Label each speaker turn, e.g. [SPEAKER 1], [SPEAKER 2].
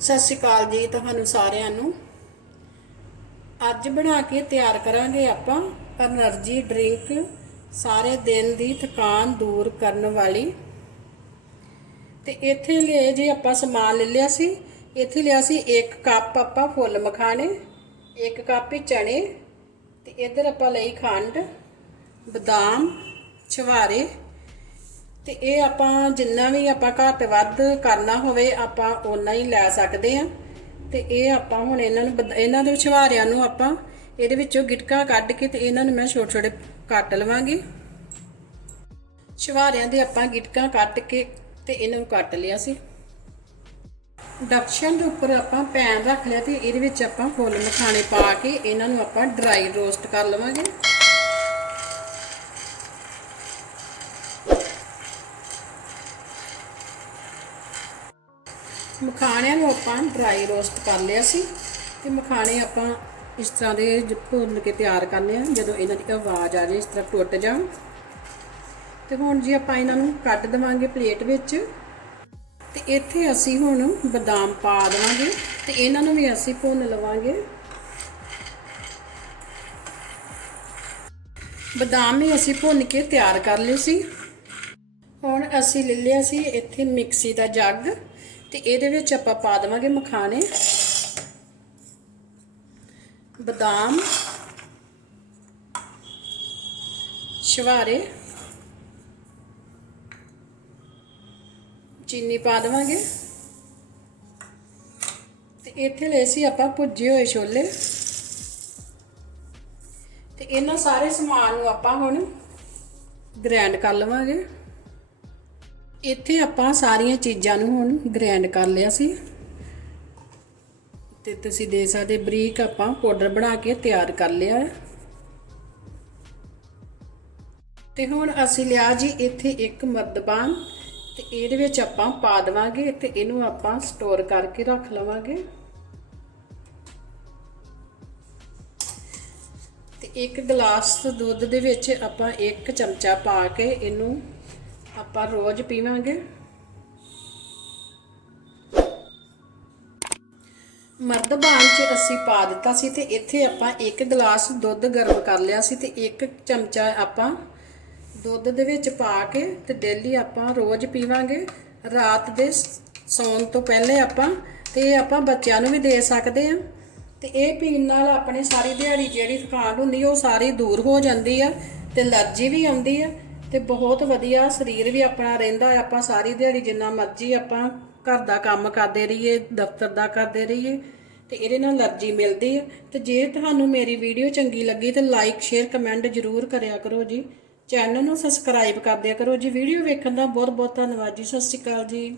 [SPEAKER 1] ਸਤਿ ਸ਼੍ਰੀ ਅਕਾਲ ਜੀ ਤੁਹਾਨੂੰ ਸਾਰਿਆਂ ਨੂੰ। ਅੱਜ ਬਣਾ ਕੇ ਤਿਆਰ ਕਰਾਂਗੇ ਆਪਾਂ ਐਨਰਜੀ ਡਰਿੰਕ ਸਾਰੇ ਦਿਨ ਦੀ ਥਕਾਨ ਦੂਰ ਕਰਨ ਵਾਲੀ। ਤੇ ਇੱਥੇ ਲਏ ਜੇ ਆਪਾਂ ਸਮਾਨ ਲੈ ਲਿਆ ਸੀ, ਇੱਥੇ ਲਿਆ ਸੀ ਇੱਕ ਕੱਪ ਆਪਾਂ ਫੁੱਲ ਮਖਾਣੇ, ਇੱਕ ਕੱਪ ਹੀ ਚਣੇ ਤੇ ਇੱਧਰ ਆਪਾਂ ਲਈ ਖੰਡ, ਬਦਾਮ, ਛਵਾਰੇ ਤੇ ਇਹ ਆਪਾਂ ਜਿੰਨਾ ਵੀ ਆਪਾਂ ਘੱਟ ਵੱਧ ਕਰਨਾ ਹੋਵੇ, ਆਪਾਂ ਓਨਾ ਹੀ ਲੈ ਸਕਦੇ ਆ ਤੇ ਇਹ ਆਪਾਂ ਹੁਣ ਇਹਨਾਂ ਨੂੰ ਬਦ- ਇਹਨਾਂ ਦੇ ਛਵਾਰਿਆਂ ਨੂੰ ਆਪਾਂ ਇਹਦੇ ਵਿੱਚੋਂ ਗਿਟਕਾ ਕੱਢ ਕੇ ਤੇ ਇਹਨਾਂ ਨੂੰ ਮੈਂ ਛੋਟੇ ਛੋਟੇ ਕੱਟ ਲਵਾਂਗੀ। ਛਵਾਰਿਆਂ ਦੇ ਆਪਾਂ ਗਿਟਕਾ ਕੱਟ ਕੇ ਤੇ ਇਹਨਾਂ ਨੂੰ ਕੱਟ ਲਿਆ ਸੀ। ਡਕਸ਼ਨ ਦੇ ਉੱਪਰ ਆਪਾਂ ਪੈਨ ਰੱਖ ਲਿਆ ਤੇ ਇਹਦੇ ਵਿੱਚ ਆਪਾਂ ਫੁੱਲ ਮਖਾਣੇ ਪਾ ਕੇ ਇਹਨਾਂ ਨੂੰ ਆਪਾਂ ਡਰਾਈ ਰੋਸਟ ਕਰ ਲਵਾਂਗੇ। ਮਖਾਣਿਆਂ ਨੂੰ ਆਪਾਂ ਡਰਾਈ ਰੋਸਟ ਕਰ ਲਿਆ ਸੀ ਤੇ ਮਖਾਣੇ ਆਪਾਂ ਇਸ ਤਰ੍ਹਾਂ ਦੇ ਭੁੰਨ ਕੇ ਤਿਆਰ ਕਰਨੇ ਆ, ਜਦੋਂ ਇਹਨਾਂ ਦੀ ਆਵਾਜ਼ ਆ ਜਾਏ ਇਸ ਤਰ੍ਹਾਂ ਟੁੱਟ ਜਾਣ। ਤੇ ਹੁਣ ਜੀ ਆਪਾਂ ਇਹਨਾਂ ਨੂੰ ਕੱਢ ਦੇਵਾਂਗੇ ਪਲੇਟ ਵਿੱਚ। ਤੇ ਇੱਥੇ ਅਸੀਂ ਹੁਣ ਬਦਾਮ ਪਾ ਦੇਵਾਂਗੇ ਤੇ ਇਹਨਾਂ ਨੂੰ ਵੀ ਅਸੀਂ ਭੁੰਨ ਲਵਾਂਗੇ। ਬਦਾਮ ਵੀ ਅਸੀਂ ਭੁੰਨ ਕੇ ਤਿਆਰ ਕਰ ਲਏ ਸੀ। ਹੁਣ ਅਸੀਂ ਲੈ ਲਿਆ ਸੀ ਇੱਥੇ ਮਿਕਸੀ ਦਾ ਜੱਗ। ਤੇ ਇਹਦੇ ਵਿੱਚ ਆਪਾਂ ਪਾ ਦੇਵਾਂਗੇ ਮਖਾਣੇ, ਬਦਾਮ, ਸ਼ਵਾਰੇ, ਚੀਨੀ ਪਾ ਦੇਵਾਂਗੇ। ਤੇ ਇੱਥੇ ਲਏ ਸੀ ਆਪਾਂ ਭੁੱਜੇ ਹੋਏ ਛੋਲੇ। ਤੇ ਇਹਨਾਂ ਸਾਰੇ ਸਮਾਨ ਨੂੰ ਆਪਾਂ ਹੁਣ ਗ੍ਰਾਈਂਡ ਕਰ ਲਵਾਂਗੇ। ਇੱਥੇ ਆਪਾਂ ਸਾਰੀਆਂ ਚੀਜ਼ਾਂ ਨੂੰ ਹੁਣ ਗ੍ਰਾਈਂਡ ਕਰ ਲਿਆ ਸੀ। ਤੇ ਤੁਸੀਂ ਦੇ ਸਕਦੇ ਬਰੀਕ ਆਪਾਂ ਪਾਊਡਰ ਬਣਾ ਕੇ ਤਿਆਰ ਕਰ ਲਿਆ ਹੈ। ਤੇ ਹੁਣ ਅਸੀਂ ਲਿਆ ਜੀ ਇੱਥੇ ਇੱਕ ਮਰਦਬਾਨ ਤੇ ਇਹਦੇ ਵਿੱਚ ਆਪਾਂ ਪਾ ਦੇਵਾਂਗੇ ਤੇ ਇਹਨੂੰ ਆਪਾਂ ਸਟੋਰ ਕਰਕੇ ਰੱਖ ਲਵਾਂਗੇ। ਤੇ ਇੱਕ ਗਲਾਸ ਦੁੱਧ ਦੇ ਵਿੱਚ ਆਪਾਂ ਇੱਕ ਚਮਚਾ ਪਾ ਕੇ ਇਹਨੂੰ ਆਪਾਂ ਰੋਜ਼ ਪੀਵਾਂਗੇ। ਮਰਦਬਾਨ 'ਚ ਅਸੀਂ ਪਾ ਦਿੱਤਾ ਸੀ ਤੇ ਇੱਥੇ ਆਪਾਂ ਇੱਕ ਗਲਾਸ ਦੁੱਧ ਗਰਮ ਕਰ ਲਿਆ ਸੀ ਤੇ ਇੱਕ ਚਮਚਾ ਆਪਾਂ ਦੁੱਧ ਦੇ ਵਿੱਚ ਪਾ ਕੇ ਤੇ ਡੇਲੀ ਆਪਾਂ ਰੋਜ਼ ਪੀਵਾਂਗੇ। ਰਾਤ ਦੇ ਸੌਣ ਤੋਂ ਪਹਿਲੇ ਆਪਾਂ ਤੇ ਇਹ ਆਪਾਂ ਬੱਚਿਆਂ ਨੂੰ ਵੀ ਦੇ ਸਕਦੇ ਆ ਤੇ ਇਹ ਪੀਣ ਨਾਲ ਆਪਣੇ ਸਾਰੀ ਦਿਹਾੜੀ ਜਿਹੜੀ ਥਕਾਨ ਹੁੰਦੀ ਉਹ ਸਾਰੀ ਦੂਰ ਹੋ ਜਾਂਦੀ ਆ ਤੇ ਅਲਰਜੀ ਵੀ ਆਉਂਦੀ ਆ। ਤੇ ਬਹੁਤ ਵਧੀਆ ਸਰੀਰ ਵੀ ਆਪਣਾ ਰਹਿੰਦਾ ਆਪਾਂ ਸਾਰੀ ਦਿਹਾੜੀ ਜਿੰਨਾ ਮਰਜ਼ੀ ਆਪਾਂ ਘਰ ਦਾ ਕੰਮ ਕਰਦੇ ਰਹੀਏ, ਦਫ਼ਤਰ ਦਾ ਕਰਦੇ ਰਹੀਏ, ਤੇ ਇਹਦੇ ਨਾਲ ਅਲਰਜੀ ਮਿਲਦੀ ਹੈ। ਤੇ ਜੇ ਤੁਹਾਨੂੰ ਮੇਰੀ ਵੀਡੀਓ ਚੰਗੀ ਲੱਗੀ ਤੇ ਲਾਈਕ ਸ਼ੇਅਰ ਕਮੈਂਟ ਜ਼ਰੂਰ ਕਰਿਆ ਕਰੋ ਜੀ। ਚੈਨਲ ਨੂੰ ਸਬਸਕ੍ਰਾਈਬ ਕਰ ਦਿਆ ਕਰੋ ਜੀ। ਵੀਡੀਓ ਵੇਖਣ ਦਾ ਬਹੁਤ ਬਹੁਤ ਧੰਨਵਾਦ ਜੀ। ਸਤਿ ਸ਼੍ਰੀ ਅਕਾਲ ਜੀ।